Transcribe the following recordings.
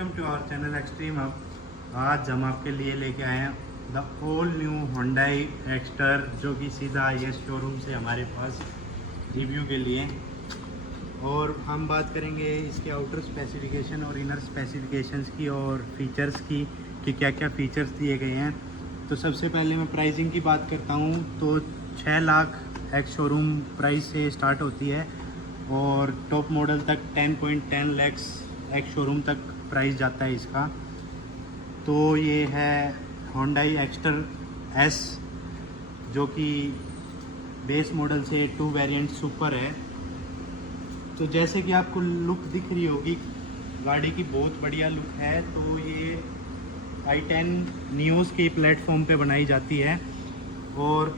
Welcome to our channel Extreme Hub. आज हम आपके लिए लेके आए हैं the all new Hyundai Exter, जो कि सीधा आई शोरूम से हमारे पास रिव्यू के लिए। और हम बात करेंगे इसके आउटर स्पेसिफिकेशन और इनर स्पेसिफिकेशंस की और फीचर्स की कि क्या क्या फीचर्स दिए गए हैं। तो सबसे पहले मैं प्राइसिंग की बात करता हूँ तो 6 लाख एक्स शोरूम प्राइस से स्टार्ट होती है और टॉप मॉडल तक 10.10 लैक्स एक्स शोरूम तक प्राइस जाता है इसका। तो ये है Hyundai एक्स्टर एस, जो कि बेस मॉडल से 2 वेरिएंट सुपर है। तो जैसे कि आपको लुक दिख रही होगी, गाड़ी की बहुत बढ़िया लुक है। तो ये i10 नियोस के प्लेटफॉर्म पे बनाई जाती है और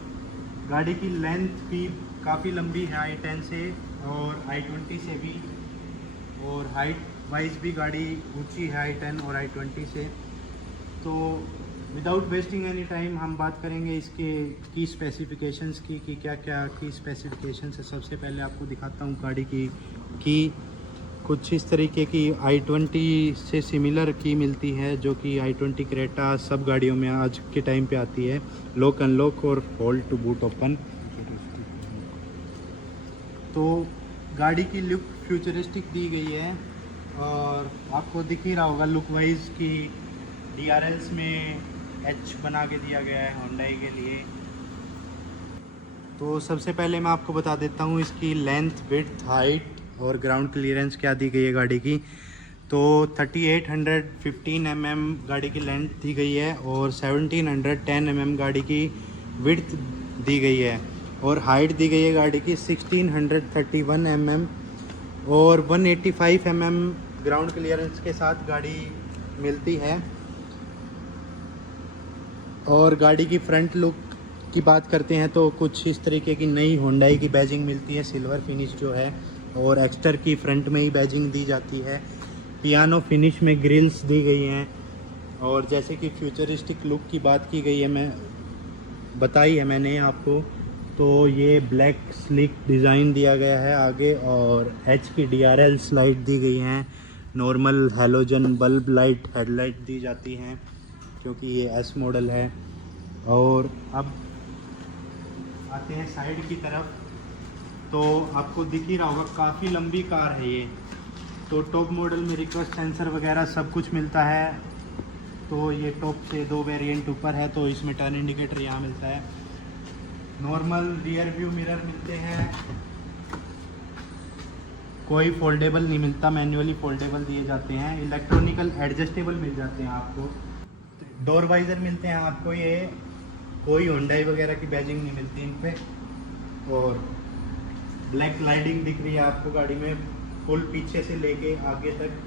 गाड़ी की लेंथ भी काफ़ी लंबी है i10 से और i20 से भी, और हाइट वाइज भी गाड़ी ऊंची है i10 और i20 से। तो विदाउट वेस्टिंग एनी टाइम हम बात करेंगे इसके की स्पेसिफिकेशंस की कि क्या क्या की स्पेसिफिकेशंस है। सबसे पहले आपको दिखाता हूँ गाड़ी की कुछ इस तरीके की i20 से सिमिलर की मिलती है, जो कि i20 क्रेटा सब गाड़ियों में आज के टाइम पे आती है। लॉक अनलॉक और होल्ड टू बूट ओपन। तो गाड़ी की लुक फ्यूचरिस्टिक दी गई है और आपको दिख ही रहा होगा लुक वाइज कि DRLs में H बना के दिया गया है Hyundai के लिए। तो सबसे पहले मैं आपको बता देता हूँ इसकी लेंथ, विड्थ, हाइट और ग्राउंड क्लियरेंस क्या दी गई है गाड़ी की। तो 3815 mm गाड़ी की लेंथ दी गई है और 1710 mm गाड़ी की विड्थ दी गई है और हाइट दी गई है गाड़ी की 1631 mm और 185 mm ग्राउंड क्लियरेंस के साथ गाड़ी मिलती है। और गाड़ी की फ्रंट लुक की बात करते हैं तो कुछ इस तरीके की नई Hyundai की बैजिंग मिलती है, सिल्वर फिनिश जो है, और एक्स्टर की फ्रंट में ही बैजिंग दी जाती है। पियानो फिनिश में ग्रिल्स दी गई हैं और जैसे कि फ्यूचरिस्टिक लुक की बात की गई है, बताई है मैंने आपको, तो ये ब्लैक स्लिक डिज़ाइन दिया गया है आगे और H की DRL लाइट दी गई हैं। Normal halogen bulb light headlight दी जाती हैं क्योंकि ये S मॉडल है। और अब आते हैं साइड की तरफ, तो आपको दिख ही रहा होगा काफ़ी लंबी कार है ये। तो टॉप मॉडल में रिक्वेस्ट सेंसर वगैरह सब कुछ मिलता है। तो ये टॉप से 2 वेरिएंट ऊपर है, तो इसमें टर्न इंडिकेटर यहाँ मिलता है। नॉर्मल रियर व्यू मिरर मिलते हैं, कोई फोल्डेबल नहीं मिलता, मैन्युअली फोल्डेबल दिए जाते हैं। इलेक्ट्रॉनिकल एडजस्टेबल मिल जाते हैं आपको। डोर वाइजर मिलते हैं आपको, ये कोई Hyundai वगैरह की बैजिंग नहीं मिलती इन पे। और ब्लैक लाइटिंग दिख रही है आपको गाड़ी में, फुल पीछे से लेके आगे तक।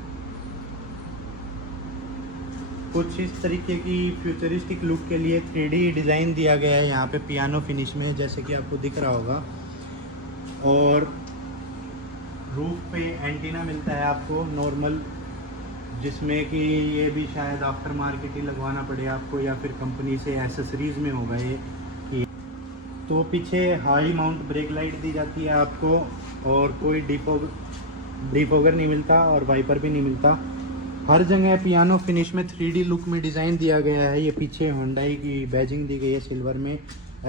कुछ इस तरीके की फ्यूचरिस्टिक लुक के लिए 3D डिज़ाइन दिया गया है यहाँ पे पियानो फिनिश में, जैसे कि आपको दिख रहा होगा। और रूफ पे एंटीना मिलता है आपको नॉर्मल, जिसमें कि ये भी शायद आफ्टर मार्केट ही लगवाना पड़े आपको या फिर कंपनी से एसेसरीज़ में होगा ये। तो पीछे हाई माउंट ब्रेक लाइट दी जाती है आपको और कोई डिफॉगर नहीं मिलता और वाइपर भी नहीं मिलता। हर जगह पियानो फिनिश में 3D लुक में डिज़ाइन दिया गया है। ये पीछे Hyundai की बैजिंग दी गई है सिल्वर में।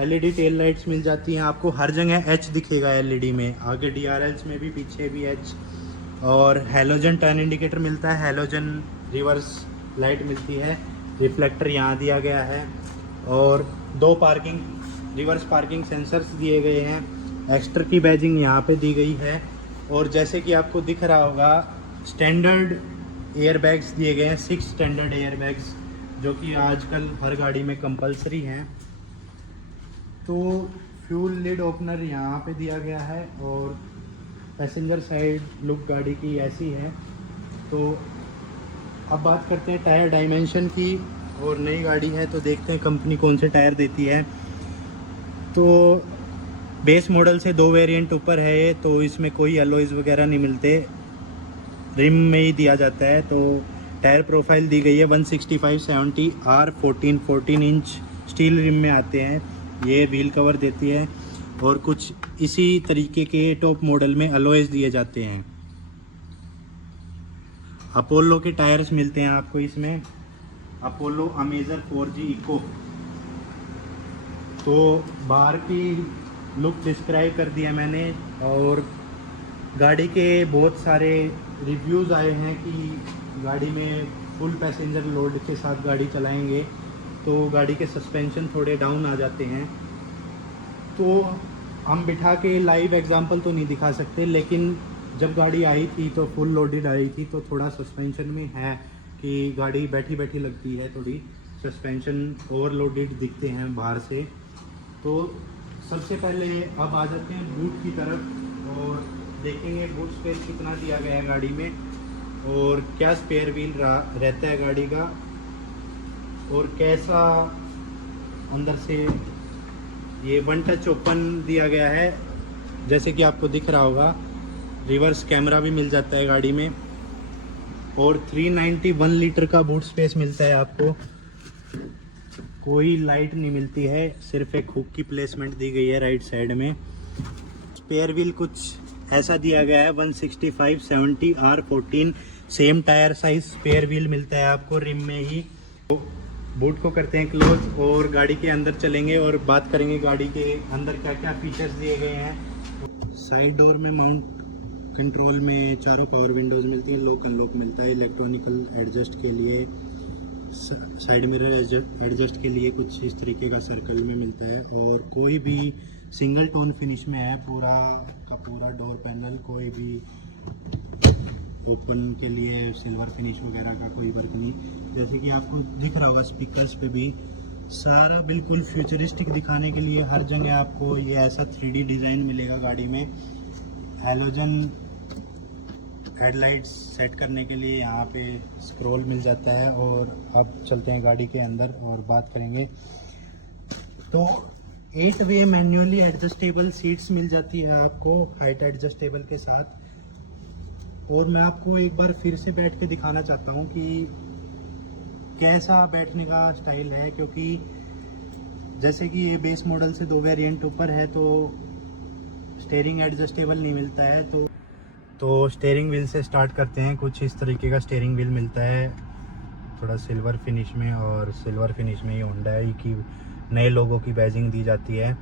LED टेल लाइट्स मिल जाती हैं आपको, हर जगह H दिखेगा LED में, आगे DRLs में भी पीछे भी H। और हैलोजन टर्न इंडिकेटर मिलता है, हैलोजन रिवर्स लाइट मिलती है, रिफ्लेक्टर यहाँ दिया गया है और 2 रिवर्स पार्किंग सेंसर्स दिए गए हैं। एक्स्टर की बैजिंग यहाँ पे दी गई है और जैसे कि आपको दिख रहा होगा स्टैंडर्ड एयर बैग्स दिए गए हैं, 6 स्टैंडर्ड एयर बैग्स, जो कि आजकल हर गाड़ी में कंपलसरी हैं। तो फ्यूल लिड ओपनर यहाँ पे दिया गया है और पैसेंजर साइड लुक गाड़ी की ऐसी है। तो अब बात करते हैं टायर डायमेंशन की, और नई गाड़ी है तो देखते हैं कंपनी कौन से टायर देती है। तो बेस मॉडल से 2 वेरिएंट ऊपर है ये, तो इसमें कोई अलॉयज़ वगैरह नहीं मिलते, रिम में ही दिया जाता है। तो टायर प्रोफाइल दी गई है 165/70 R14 इंच स्टील रिम में आते हैं। ये व्हील कवर देती है और कुछ इसी तरीके के टॉप मॉडल में अलॉयज़ दिए जाते हैं। अपोलो के टायर्स मिलते हैं आपको इसमें, अपोलो अमेजर 4G इको। तो बाहर की लुक डिस्क्राइब कर दिया मैंने, और गाड़ी के बहुत सारे रिव्यूज़ आए हैं कि गाड़ी में फुल पैसेंजर लोड के साथ गाड़ी चलाएंगे तो गाड़ी के सस्पेंशन थोड़े डाउन आ जाते हैं। तो हम बिठा के लाइव एग्जांपल तो नहीं दिखा सकते, लेकिन जब गाड़ी आई थी तो फुल लोडेड आई थी, तो थोड़ा सस्पेंशन में है कि गाड़ी बैठी बैठी लगती है, थोड़ी सस्पेंशन ओवरलोडेड दिखते हैं बाहर से। तो सबसे पहले अब आ जाते हैं बूट की तरफ और देखेंगे बूट स्पेस कितना दिया गया है गाड़ी में, और क्या स्पेयर व्हील रहता है गाड़ी का, और कैसा अंदर से ये वन टच ओपन दिया गया है। जैसे कि आपको दिख रहा होगा, रिवर्स कैमरा भी मिल जाता है गाड़ी में, और 391 लीटर का बूट स्पेस मिलता है आपको। कोई लाइट नहीं मिलती है, सिर्फ एक हुक की प्लेसमेंट दी गई है राइट साइड में। स्पेयर व्हील कुछ ऐसा दिया गया है 165/70 R14, same tyre size spare wheel मिलता है आपको रिम में ही। तो बूट को करते हैं क्लोज और गाड़ी के अंदर चलेंगे और बात करेंगे गाड़ी के अंदर क्या क्या फीचर्स दिए गए हैं। साइड डोर में माउंट कंट्रोल में चारों पावर विंडोज़ मिलती है, लॉक अनलॉक मिलता है, इलेक्ट्रॉनिकल एडजस्ट के लिए, साइड मिरर एडजस्ट के लिए कुछ इस तरीके का सर्कल में मिलता है, और कोई भी सिंगल टोन फिनिश में है पूरा का पूरा डोर पैनल। कोई भी ओपन के लिए सिल्वर फिनिश वगैरह का कोई वर्क नहीं। जैसे कि आपको दिख रहा होगा स्पीकर्स पे भी सारा बिल्कुल फ्यूचरिस्टिक दिखाने के लिए हर जगह आपको ये ऐसा 3D डिज़ाइन मिलेगा गाड़ी में। हैलोजन हेडलाइट्स सेट करने के लिए यहाँ पे स्क्रॉल मिल जाता है। और अब चलते हैं गाड़ी के अंदर और बात करेंगे। तो 8 वे मैन्युअली एडजस्टेबल सीट्स मिल जाती है आपको हाइट एडजस्टेबल के साथ। और मैं आपको एक बार फिर से बैठ के दिखाना चाहता हूँ कि कैसा बैठने का स्टाइल है, क्योंकि जैसे कि ये बेस मॉडल से 2 वेरिएंट ऊपर है तो स्टीयरिंग एडजस्टेबल नहीं मिलता है। तो स्टीयरिंग व्हील से स्टार्ट करते हैं। कुछ इस तरीके का स्टीयरिंग व्हील मिलता है, थोड़ा सिल्वर फिनिश में, और सिल्वर फिनिश में ये होंडा की नए लोगों की बैजिंग दी जाती है।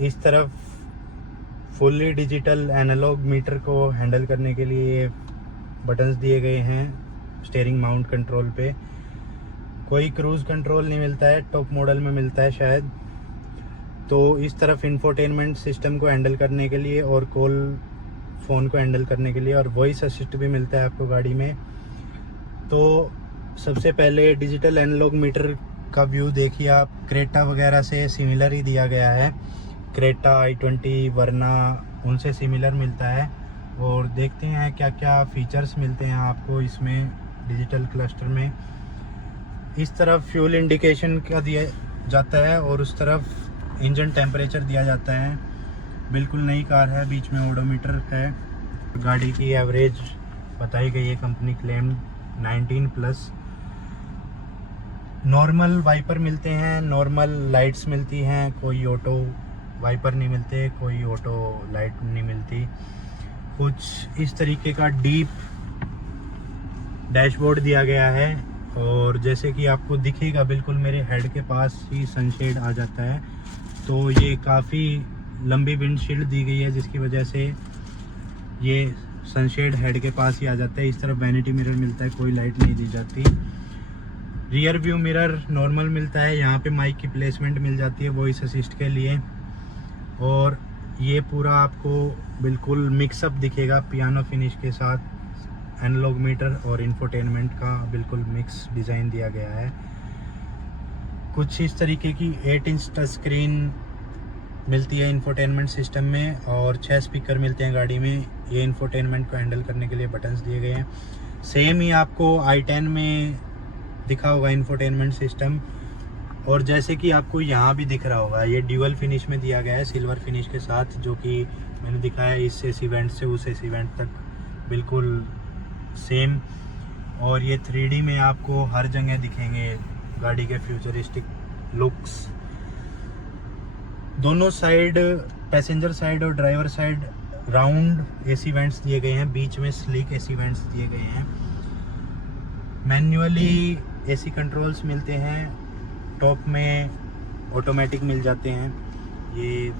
इस तरफ फुल्ली डिजिटल एनालॉग मीटर को हैंडल करने के लिए बटन्स दिए गए हैं स्टीयरिंग माउंट कंट्रोल पे। कोई क्रूज़ कंट्रोल नहीं मिलता है, टॉप मॉडल में मिलता है शायद। तो इस तरफ इंफोटेनमेंट सिस्टम को हैंडल करने के लिए और कॉल फ़ोन को हैंडल करने के लिए, और वॉइस असिस्ट भी मिलता है आपको गाड़ी में। तो सबसे पहले डिजिटल एनालॉग मीटर का व्यू देखिए आप, क्रेटा वगैरह से सिमिलर ही दिया गया है। क्रेटा i20 वरना उनसे सिमिलर मिलता है। और देखते हैं क्या क्या फीचर्स मिलते हैं आपको इसमें डिजिटल क्लस्टर में। इस तरफ फ्यूल इंडिकेशन का दिया जाता है और उस तरफ इंजन टेम्परेचर दिया जाता है। बिल्कुल नई कार है, बीच में ओडोमीटर है। गाड़ी की एवरेज बताई गई है, कंपनी क्लेम 19+। नॉर्मल वाइपर मिलते हैं, नॉर्मल लाइट्स मिलती हैं, कोई ऑटो वाइपर नहीं मिलते, कोई ऑटो लाइट नहीं मिलती। कुछ इस तरीके का डीप डैशबोर्ड दिया गया है, और जैसे कि आपको दिखेगा बिल्कुल मेरे हेड के पास ही सनशेड आ जाता है। तो ये काफ़ी लंबी विंडशील्ड दी गई है जिसकी वजह से ये सनशेड हेड के पास ही आ जाता है। इस तरफ वैनिटी मिरर मिलता है, कोई लाइट नहीं दी जाती। रियर व्यू मिरर नॉर्मल मिलता है, यहाँ पे माइक की प्लेसमेंट मिल जाती है वॉइस असिस्ट के लिए। और ये पूरा आपको बिल्कुल मिक्सअप दिखेगा पियानो फिनिश के साथ, एनालॉग मीटर और इंफोटेनमेंट का बिल्कुल मिक्स डिज़ाइन दिया गया है। कुछ इस तरीके की 8 इंच टच स्क्रीन मिलती है इंफोटेनमेंट सिस्टम में, और 6 स्पीकर मिलते हैं गाड़ी में। ये इंफोटेनमेंट को हैंडल करने के लिए बटन्स दिए गए हैं। सेम ही आपको i10 में दिखा होगा इंफोटेनमेंट सिस्टम। और जैसे कि आपको यहाँ भी दिख रहा होगा, ये ड्यूअल फिनिश में दिया गया है सिल्वर फिनिश के साथ, जो कि मैंने दिखाया इस एसी वेंट से उस एसी वेंट तक बिल्कुल सेम। और ये 3D में आपको हर जगह दिखेंगे गाड़ी के फ्यूचरिस्टिक लुक्स। दोनों साइड, पैसेंजर साइड और driver side, round AC vents दिए गए हैं, बीच में स्लीक एसी वेंट्स दिए गए हैं। मैन्युअली एसी कंट्रोल्स मिलते हैं, टॉप में ऑटोमेटिक मिल जाते हैं, ये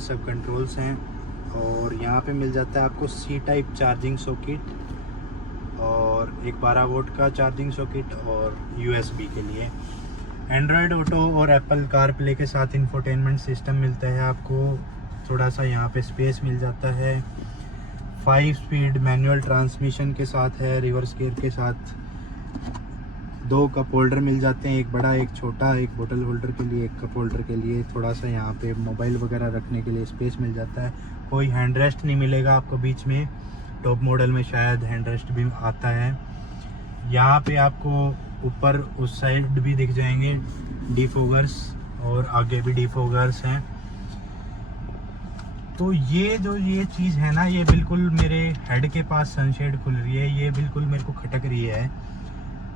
सब कंट्रोल्स हैं। और यहाँ पे मिल जाता है आपको सी टाइप चार्जिंग सॉकेट और एक 12 वोल्ट का चार्जिंग सॉकेट और यूएसबी के लिए। एंड्रॉयड ऑटो और एप्पल कारप्ले के साथ इंफोटेनमेंट सिस्टम मिलता है आपको। थोड़ा सा यहाँ पे स्पेस मिल जाता है। 5 स्पीड मैनुअल ट्रांसमिशन के साथ है, रिवर्स गियर के साथ। 2 कप होल्डर मिल जाते हैं, एक बड़ा एक छोटा, एक बोतल होल्डर के लिए, एक कप होल्डर के लिए। थोड़ा सा यहाँ पे मोबाइल वगैरह रखने के लिए स्पेस मिल जाता है। कोई हैंड रेस्ट नहीं मिलेगा आपको बीच में, टॉप मॉडल में शायद हैंड रेस्ट भी आता है। यहाँ पे आपको ऊपर उस साइड भी दिख जाएंगे डिफोगर्स और आगे भी डिफोगर्स हैं। तो ये चीज़ है ना, ये बिल्कुल मेरे हेड के पास सनशेड खुल रही है, ये बिल्कुल मेरे को खटक रही है।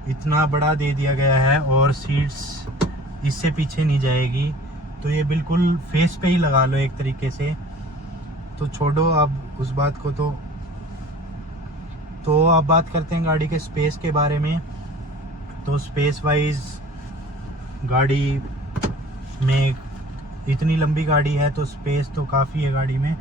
इतना बड़ा दे दिया गया है और सीट्स इससे पीछे नहीं जाएगी, तो ये बिल्कुल फेस पे ही लगा लो एक तरीके से। तो छोड़ो अब उस बात को। तो अब बात करते हैं गाड़ी के स्पेस के बारे में। तो स्पेस वाइज गाड़ी में, इतनी लंबी गाड़ी है तो स्पेस तो काफ़ी है गाड़ी में,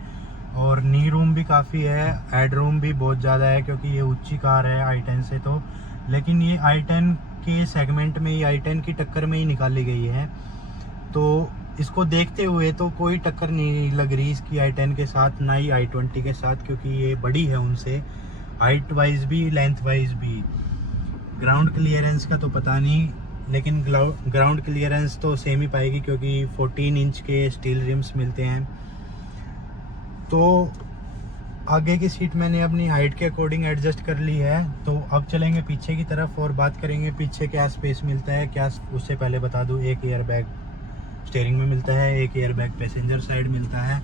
और नी रूम भी काफ़ी है, हेड रूम भी बहुत ज़्यादा है क्योंकि ये ऊंची कार है i10 से। तो लेकिन ये i10 के सेगमेंट में, ये i10 की टक्कर में ही निकाली गई है। तो इसको देखते हुए तो कोई टक्कर नहीं लग रही इसकी i10 के साथ, ना ही i20 के साथ, क्योंकि ये बड़ी है उनसे, हाइट वाइज भी लेंथ वाइज भी। ग्राउंड क्लियरेंस का तो पता नहीं, लेकिन ग्राउंड क्लियरेंस तो सेम ही पाएगी क्योंकि 14 इंच के स्टील रिम्स मिलते हैं। तो आगे की सीट मैंने अपनी हाइट के अकॉर्डिंग एडजस्ट कर ली है। तो अब चलेंगे पीछे की तरफ और बात करेंगे पीछे क्या स्पेस मिलता है क्या। उससे पहले बता दूं, एक एयर बैग स्टीयरिंग में मिलता है, एक एयर बैग पैसेंजर साइड मिलता है।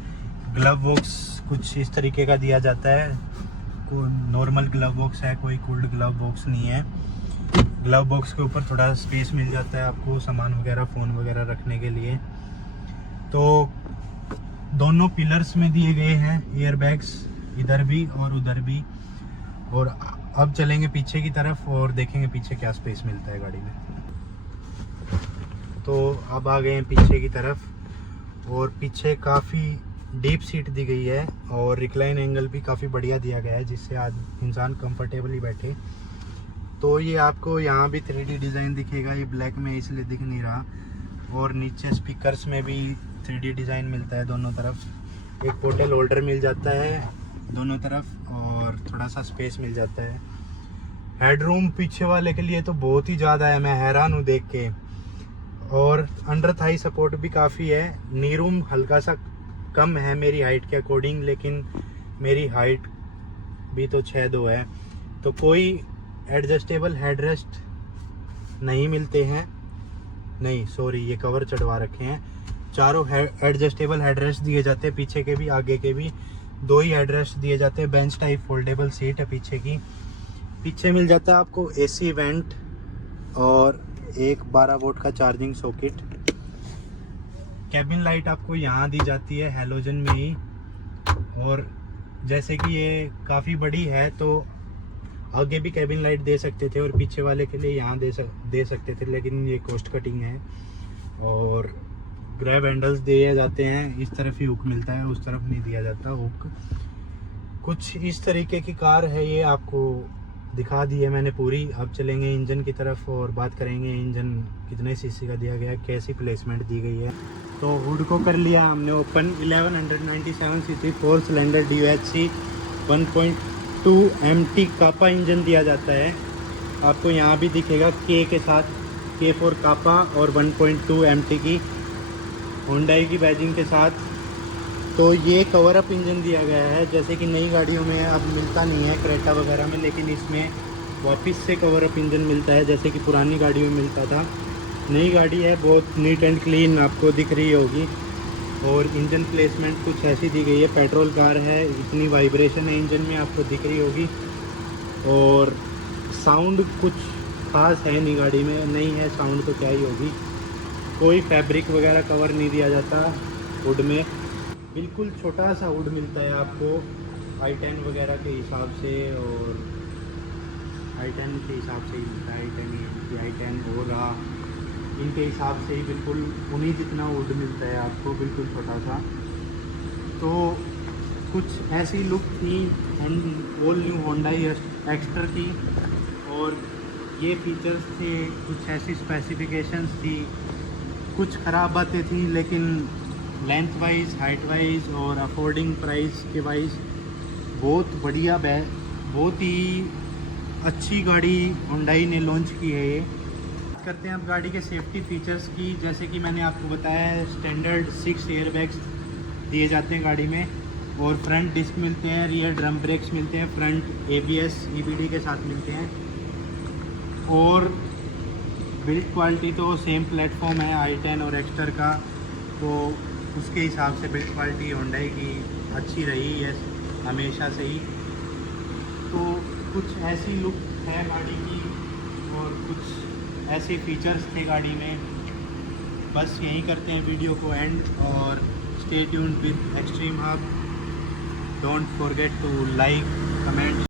ग्लव बॉक्स कुछ इस तरीके का दिया जाता है, कोई नॉर्मल ग्लव बॉक्स है, कोई कूल्ड ग्लव बॉक्स नहीं है। ग्लव बॉक्स के ऊपर थोड़ा स्पेस मिल जाता है आपको सामान वगैरह, फ़ोन वगैरह रखने के लिए। तो दोनों पिलर्स में दिए गए हैं एयर बैग्स, इधर भी और उधर भी। और अब चलेंगे पीछे की तरफ और देखेंगे पीछे क्या स्पेस मिलता है गाड़ी में। तो अब आ गए हैं पीछे की तरफ, और पीछे काफ़ी डीप सीट दी गई है और रिक्लाइन एंगल भी काफ़ी बढ़िया दिया गया है, जिससे आज इंसान कंफर्टेबली बैठे। तो ये आपको यहाँ भी 3D डिज़ाइन दिखेगा, ये ब्लैक में इसलिए दिख नहीं रहा। और नीचे स्पीकर्स में भी 3D डिज़ाइन मिलता है दोनों तरफ। एक बोतल होल्डर मिल जाता है दोनों तरफ और थोड़ा सा स्पेस मिल जाता है। हेडरूम पीछे वाले के लिए तो बहुत ही ज़्यादा है, मैं हैरान हूँ देख के। और अंडर थाई सपोर्ट भी काफ़ी है। नी रूम हल्का सा कम है मेरी हाइट के अकॉर्डिंग, लेकिन मेरी हाइट भी तो 6'2" है। तो कोई एडजस्टेबल हेडरेस्ट नहीं मिलते हैं, नहीं सॉरी, ये कवर चढ़वा रखे हैं। चारों एडजस्टेबल हेडरेस्ट दिए जाते हैं, पीछे के भी आगे के भी 2 ही हेडरेस्ट दिए जाते हैं। बेंच टाइप फोल्डेबल सीट है पीछे की। पीछे मिल जाता है आपको एसी वेंट और एक 12 वोल्ट का चार्जिंग सॉकेट। कैबिन लाइट आपको यहाँ दी जाती है हैलोजन में ही। और जैसे कि ये काफ़ी बड़ी है तो आगे भी कैबिन लाइट दे सकते थे और पीछे वाले के लिए यहाँ दे सकते थे, लेकिन ये कॉस्ट कटिंग है। और ग्रैब हैंडल्स दिए जाते हैं, इस तरफ ही हुक मिलता है, उस तरफ नहीं दिया जाता हुक। कुछ इस तरीके की कार है ये, आपको दिखा दी है मैंने पूरी। अब चलेंगे इंजन की तरफ और बात करेंगे इंजन कितने सीसी का दिया गया है, कैसी प्लेसमेंट दी गई है। तो हुड को कर लिया हमने open. 1197 CC 4 cylinder DOHC 1.2 MT कापा इंजन दिया जाता है। आपको यहाँ भी दिखेगा K के साथ, K फॉर कापा और 1.2 MT की होंडाई की बैजिंग के साथ। तो ये कवर अप इंजन दिया गया है, जैसे कि नई गाड़ियों में अब मिलता नहीं है क्रेटा वगैरह में, लेकिन इसमें वापस से कवर अप इंजन मिलता है जैसे कि पुरानी गाड़ियों में मिलता था। नई गाड़ी है, बहुत नीट एंड क्लीन आपको दिख रही होगी। और इंजन प्लेसमेंट कुछ ऐसी दी गई है, पेट्रोल कार है, इतनी वाइब्रेशन है इंजन में आपको दिख रही होगी। और साउंड कुछ खास है नहीं गाड़ी में, नहीं है साउंड तो क्या ही होगी। कोई फैब्रिक वगैरह कवर नहीं दिया जाता हुड में, बिल्कुल छोटा सा हुड मिलता है आपको i10 वगैरह के हिसाब से। और i10 के हिसाब से ही मिलता है, i10 i10 ओरा इनके हिसाब से ही बिल्कुल उन्हीं जितना वुड मिलता है आपको, बिल्कुल छोटा सा। तो कुछ ऐसी लुक थी ऑल न्यू होंडाई एक्स्टर की, और ये फीचर्स थे, कुछ ऐसी स्पेसिफिकेशंस थी, कुछ ख़राब बातें थी, लेकिन लेंथ वाइज, हाइट वाइज और अफोर्डिंग प्राइस के वाइज बहुत बढ़िया बहुत ही अच्छी गाड़ी होंडाई ने लॉन्च की है ये। करते हैं अब गाड़ी के सेफ्टी फीचर्स की। जैसे कि मैंने आपको बताया है, स्टैंडर्ड 6 एयर बैग्स दिए जाते हैं गाड़ी में, और फ्रंट डिस्क मिलते हैं, रियर ड्रम ब्रेक्स मिलते हैं, फ्रंट ABS EBD के साथ मिलते हैं। और बिल्ड क्वालिटी तो सेम प्लेटफॉर्म है i10 और एक्स्टर का, तो उसके हिसाब से बिल्ड क्वालिटी होंडाई की अच्छी रही है हमेशा से ही। तो कुछ ऐसी लुक है गाड़ी की और कुछ ऐसे फीचर्स थे गाड़ी में। बस यहीं करते हैं वीडियो को एंड, और stay tuned with Extreme Hub. Don't forget to like, comment,